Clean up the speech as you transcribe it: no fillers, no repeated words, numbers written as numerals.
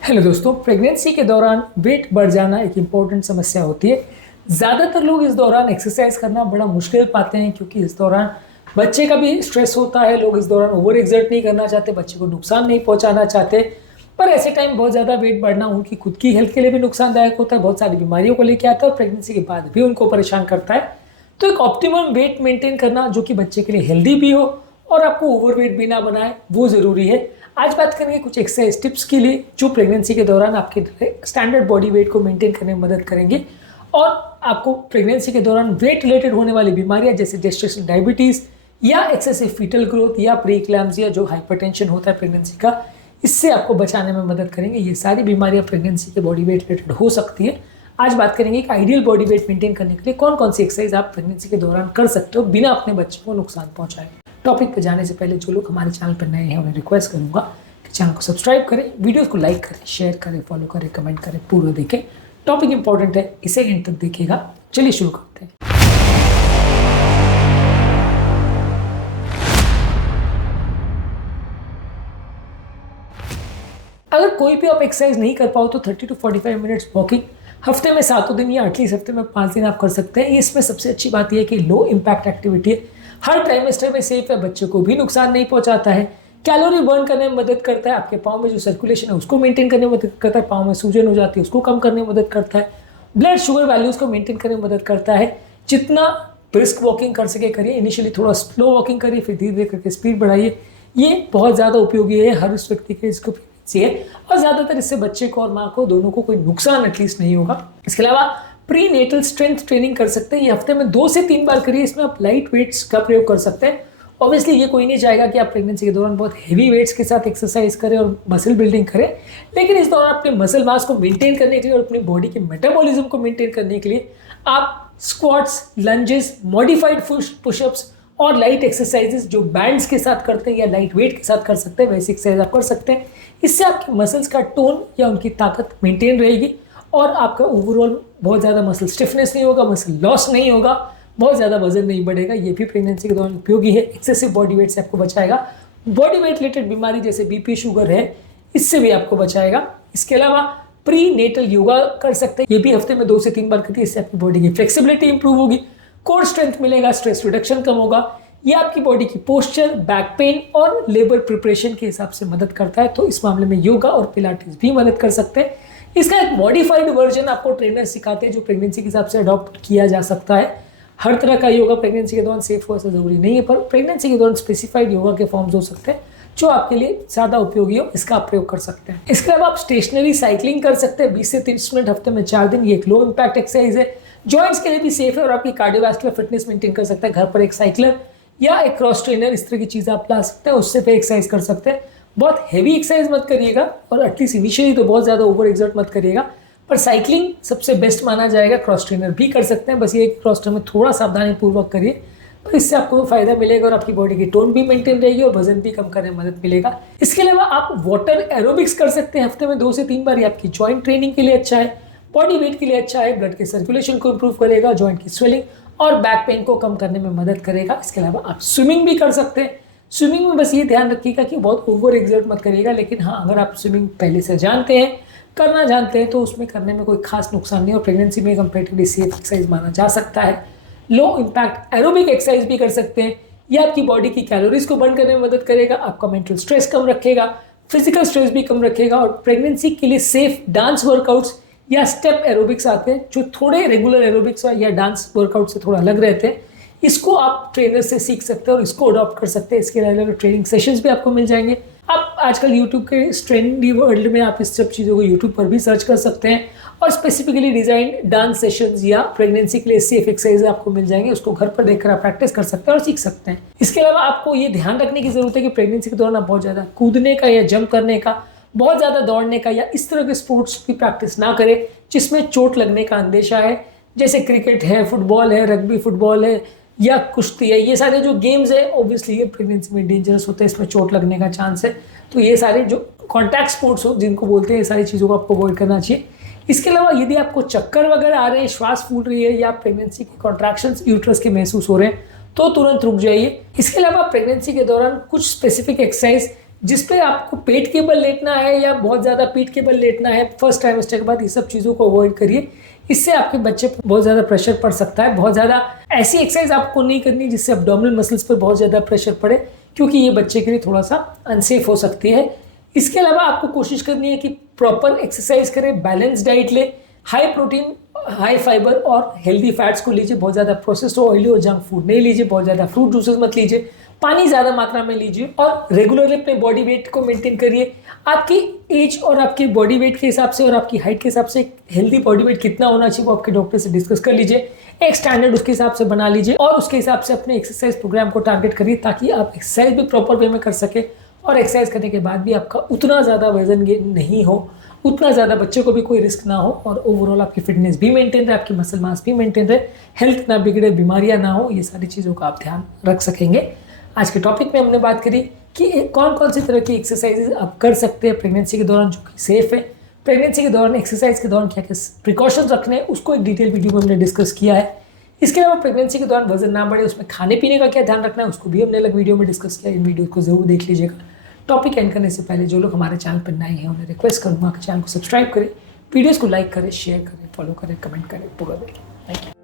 Hello दोस्तों, pregnancy के दौरान वेट बढ़ जाना एक इम्पोर्टेंट समस्या होती है। ज़्यादातर लोग इस दौरान एक्सरसाइज करना बड़ा मुश्किल पाते हैं क्योंकि इस दौरान बच्चे का भी स्ट्रेस होता है। लोग इस दौरान ओवर एक्सर्ट नहीं करना चाहते, बच्चे को नुकसान नहीं पहुंचाना चाहते। पर ऐसे टाइम बहुत ज़्यादा वेट बढ़ना उनकी खुद की हेल्थ के लिए भी नुकसानदायक होता है, बहुत सारी बीमारियों को लेकर आता है और प्रेगनेंसी के बाद भी उनको परेशान करता है। तो एक ऑप्टिमम वेट मेंटेन करना जो कि बच्चे के लिए हेल्दी भी हो और आपको ओवरवेट भी ना बनाए, वो ज़रूरी है। आज बात करेंगे कुछ एक्सरसाइज टिप्स के लिए जो प्रेगनेंसी के दौरान आपके स्टैंडर्ड बॉडी वेट को मेंटेन करने में मदद करेंगे और आपको प्रेगनेंसी के दौरान वेट रिलेटेड होने वाली बीमारियां जैसे जेस्टेशनल डायबिटीज़ या एक्सेसिव फीटल ग्रोथ या प्री इक्लैम्सिया जो हाइपरटेंशन होता है प्रेगनेंसी का, इससे आपको बचाने में मदद करेंगे। ये सारी बीमारियां प्रेगनेंसी के बॉडी वेट रिलेटेड हो सकती है। आज बात करेंगे एक आइडियल बॉडी वेट मेंटेन करने के लिए कौन कौन सी एक्सरसाइज आप प्रेगनेंसी के दौरान कर सकते हो बिना अपने बच्चे को नुकसान पहुंचाए। टॉपिक पर जाने से पहले जो लोग हमारे चैनल पर नए हैं उन्हें रिक्वेस्ट करूंगा कि चैनल को सब्सक्राइब करें, वीडियोस को लाइक करें, शेयर करें, फॉलो करें, कमेंट करें, पूरा देखें। टॉपिक इंपॉर्टेंट है, इसे एंड तक देखिएगा। चलिए शुरू करते हैं। अगर कोई भी आप एक्सरसाइज नहीं कर पाओ तो 30 to 45 मिनट्स वॉकिंग हफ्ते में 7 दिन या एटलीस्ट हफ्ते में 5 दिन आप कर सकते हैं। इसमें सबसे अच्छी बात यह है कि लो इम्पैक्ट एक्टिविटी है, हर ट्राइमेस्टर में सेफ है, बच्चे को भी नुकसान नहीं पहुंचाता है, कैलोरी बर्न करने में मदद करता है, आपके पाँव में जो सर्कुलेशन है उसको मेंटेन करने में मदद करता है, पाँव में सूजन हो जाती है उसको कम करने में मदद करता है, ब्लड शुगर वैल्यूज़ को मेंटेन करने में मदद करता है। जितना ब्रिस्क वॉकिंग कर सके करिए, इनिशियली थोड़ा स्लो वॉकिंग करिए, फिर धीरे धीरे करके स्पीड बढ़ाइए। ये बहुत ज़्यादा उपयोगी है हर उस व्यक्ति के जिसको प्रेगनेंसी है और ज़्यादातर इससे बच्चे को और माँ को दोनों को कोई नुकसान एटलीस्ट नहीं होगा। इसके अलावा प्री नेटल स्ट्रेंथ ट्रेनिंग कर सकते हैं, ये हफ्ते में 2 से 3 बार करिए। इसमें आप लाइट वेट्स का प्रयोग कर सकते हैं। ऑब्वियसली ये कोई नहीं चाहेगा कि आप प्रेगनेंसी के दौरान बहुत हेवी वेट्स के साथ एक्सरसाइज करें और मसल बिल्डिंग करें, लेकिन इस दौरान अपने मसल मास को मेंटेन करने के लिए और अपनी बॉडी के मेटाबॉलिज्म को मेंटेन करने के लिए आप स्क्वाट्स, लंजेस, मॉडिफाइड पुशअप्स और लाइट एक्सरसाइजेस जो बैंड्स के साथ करते हैं या लाइट वेट के साथ कर सकते हैं, वैसी एक्सरसाइज आप कर सकते हैं। इससे आपके मसल्स का टोन या उनकी ताकत मेंटेन रहेगी और आपका ओवरऑल बहुत ज़्यादा मसल स्टिफनेस नहीं होगा, मसल लॉस नहीं होगा, बहुत ज़्यादा वजन नहीं बढ़ेगा। ये भी प्रेगनेंसी के दौरान उपयोगी है। एक्सेसिव बॉडी वेट से आपको बचाएगा। बॉडी वेट रिलेटेड बीमारी जैसे बीपी, शुगर है, इससे भी आपको बचाएगा। इसके अलावा प्री नेटल योगा कर सकते हैं, ये भी हफ्ते में 2 से 3 बार करिए। इससे आपकी बॉडी की फ्लेक्सिबिलिटी इंप्रूव होगी, कोर स्ट्रेंथ मिलेगा, स्ट्रेस रिडक्शन कम होगा। ये आपकी बॉडी की पोस्चर, बैक पेन और लेबर प्रिपरेशन के हिसाब से मदद करता है, तो इस मामले में योगा और पिलाटेस भी मदद कर सकते हैं। इसका एक मॉडिफाइड वर्जन आपको ट्रेनर सिखाते हैं जो प्रेगनेंसी के हिसाब से अडॉप्ट किया जा सकता है। हर तरह का योगा प्रेगनेंसी के दौरान सेफ हो ऐसा जरूरी नहीं है, पर प्रेगनेंसी के दौरान स्पेसिफाइड योगा के फॉर्म्स हो सकते हैं जो आपके लिए ज़्यादा उपयोगी हो, इसका आप प्रयोग कर सकते हैं। इसके अलावा आप स्टेशनरी साइकिलिंग कर सकते हैं 20 से 30 मिनट हफ्ते में 4 दिन। ये एक लो इम्पैक्ट एक्सरसाइज है, जॉइंट्स के लिए भी सेफ है और आपकी कार्डियोवैस्कुलर फिटनेस मेंटेन कर सकता है। घर पर एक साइकिलर या एक क्रॉस ट्रेनर, इस तरह की चीज़ आप ला सकते हैं, उससे पे एक्सरसाइज कर सकते हैं। बहुत हैवी एक्सरसाइज मत करिएगा और एटलीस्ट इनिशियली तो बहुत ज़्यादा ओवर एक्सर्ट मत करिएगा, पर साइकिलिंग सबसे बेस्ट माना जाएगा। क्रॉस ट्रेनर भी कर सकते हैं, बस ये क्रॉस ट्रेनर में थोड़ा सावधानी पूर्वक करिए, तो इससे आपको फायदा मिलेगा और आपकी बॉडी की टोन भी मेंटेन रहेगी और वजन भी कम करने में मदद मिलेगा। इसके अलावा आप वाटर एरोबिक्स कर सकते हैं हफ्ते में 2 से 3 बार। ये आपकी जॉइंट ट्रेनिंग के लिए अच्छा है, बॉडी वेट के लिए अच्छा है, ब्लड के सर्कुलेशन को इंप्रूव करेगा, जॉइंट की स्वेलिंग और बैक पेन को कम करने में मदद करेगा। इसके अलावा आप स्विमिंग भी कर सकते हैं। स्विमिंग में बस ये ध्यान रखिएगा कि बहुत ओवर एक्सर्ट मत करिएगा, लेकिन हाँ, अगर आप स्विमिंग पहले से जानते हैं, करना जानते हैं, तो उसमें करने में कोई खास नुकसान नहीं और प्रेगनेंसी में कंपैरेटिवली सेफ एक्सरसाइज माना जा सकता है। लो इम्पैक्ट एरोबिक एक्सरसाइज भी कर सकते हैं। ये आपकी बॉडी की कैलोरीज को बर्न करने में मदद करेगा, आपका मेंटल स्ट्रेस कम रखेगा, फिजिकल स्ट्रेस भी कम रखेगा और प्रेगनेंसी के लिए सेफ डांस वर्कआउट्स या स्टेप एरोबिक्स आते हैं जो थोड़े रेगुलर एरोबिक्स या डांस वर्कआउट से थोड़ा अलग रहते हैं। इसको आप ट्रेनर से सीख सकते हैं और इसको अडॉप्ट कर सकते हैं। इसके अलावा ट्रेनिंग सेशंस भी आपको मिल जाएंगे। आप आजकल YouTube के इस ट्रेंडी वर्ल्ड में आप इस सब चीज़ों को YouTube पर भी सर्च कर सकते हैं और स्पेसिफिकली डिजाइन डांस सेशंस या प्रेगनेंसी के लिए सेफ एक्सरसाइज आपको मिल जाएंगे। उसको घर पर देखकर आप प्रैक्टिस कर सकते हैं और सीख सकते हैं। इसके अलावा आपको ये ध्यान रखने की जरूरत है कि प्रेगनेंसी के दौरान आप बहुत ज़्यादा कूदने का या जंप करने का, बहुत ज़्यादा दौड़ने का या इस तरह के स्पोर्ट्स की प्रैक्टिस ना करें जिसमें चोट लगने का अंदेशा है, जैसे क्रिकेट है, फुटबॉल है, रग्बी फुटबॉल है या कुश्ती है। ये सारे जो गेम्स है ऑब्वियसली ये प्रेगनेंसी में डेंजरस होते हैं, इसमें चोट लगने का चांस है, तो ये सारे जो कॉन्टैक्ट स्पोर्ट्स हो जिनको बोलते हैं, ये सारी चीज़ों को आपको अवॉइड करना चाहिए। इसके अलावा यदि आपको चक्कर वगैरह आ रहे हैं, श्वास फूल रही है या प्रेगनेंसी के कॉन्ट्रैक्शंस यूट्रस के महसूस हो रहे हैं, तो तुरंत रुक जाइए। इसके अलावा प्रेगनेंसी के दौरान कुछ स्पेसिफिक एक्सरसाइज जिस पे आपको पेट के बल लेटना है या बहुत ज़्यादा पीठ के बल लेटना है फर्स्ट ट्राइमेस्टर के बाद, ये सब चीज़ों को अवॉइड करिए। इससे आपके बच्चे पर बहुत ज़्यादा प्रेशर पड़ सकता है। बहुत ज़्यादा ऐसी एक्सरसाइज आपको नहीं करनी जिससे एब्डोमिनल मसल्स पर बहुत ज़्यादा प्रेशर पड़े, क्योंकि ये बच्चे के लिए थोड़ा सा अनसेफ हो सकती है। इसके अलावा आपको कोशिश करनी है कि प्रॉपर एक्सरसाइज करें, बैलेंस डाइट लें, हाई प्रोटीन, हाई फाइबर और हेल्दी फैट्स को लीजिए। बहुत ज़्यादा प्रोसेस्ड ऑयली और जंक फूड नहीं लीजिए, बहुत ज़्यादा फ्रूट जूसेस मत लीजिए, पानी ज़्यादा मात्रा में लीजिए और रेगुलरली अपने बॉडी वेट को मेंटेन करिए। आपकी एज और आपके बॉडी वेट के हिसाब से और आपकी हाइट के हिसाब से हेल्दी बॉडी वेट कितना होना चाहिए वो आपके डॉक्टर से डिस्कस कर लीजिए। एक स्टैंडर्ड उसके हिसाब से बना लीजिए और उसके हिसाब से अपने एक्सरसाइज प्रोग्राम को टारगेट करिए, ताकि आप एक्सरसाइज भी प्रॉपर वे में कर सके और एक्सरसाइज करने के बाद भी आपका उतना ज़्यादा वजन गेन नहीं हो, उतना ज़्यादा बच्चे को भी कोई रिस्क ना हो और ओवरऑल आपकी फिटनेस भी मेंटेन रहे, आपकी मसल मास भी मेंटेन रहे, हेल्थ ना बिगड़े, बीमारियां ना हो, ये सारी चीज़ों का आप ध्यान रख सकेंगे। आज के टॉपिक में हमने बात करी कि कौन कौन सी तरह की एक्सरसाइजेज आप कर सकते हैं प्रेगनेंसी के दौरान जो कि सेफ है। प्रेगनेंसी के दौरान एक्सरसाइज के दौरान क्या क्या प्रिकॉशंस रखने हैं उसको एक डिटेल वीडियो में हमने डिस्कस किया है। इसके अलावा प्रेगनेंसी के दौरान वजन ना बढ़े उसमें खाने पीने का क्या ध्यान रखना है उसको भी हमने अलग वीडियो में डिस्कस किया। इन वीडियो को जरूर देख लीजिएगा। टॉपिक एंड करने से पहले जो लोग हमारे चैनल पर नए हैं उन्हें रिक्वेस्ट करूँगा कि चैनल को सब्सक्राइब करें, वीडियोज़ को लाइक करें, शेयर करें, फॉलो करें, कमेंट करें, पूरा देखें। Thank you.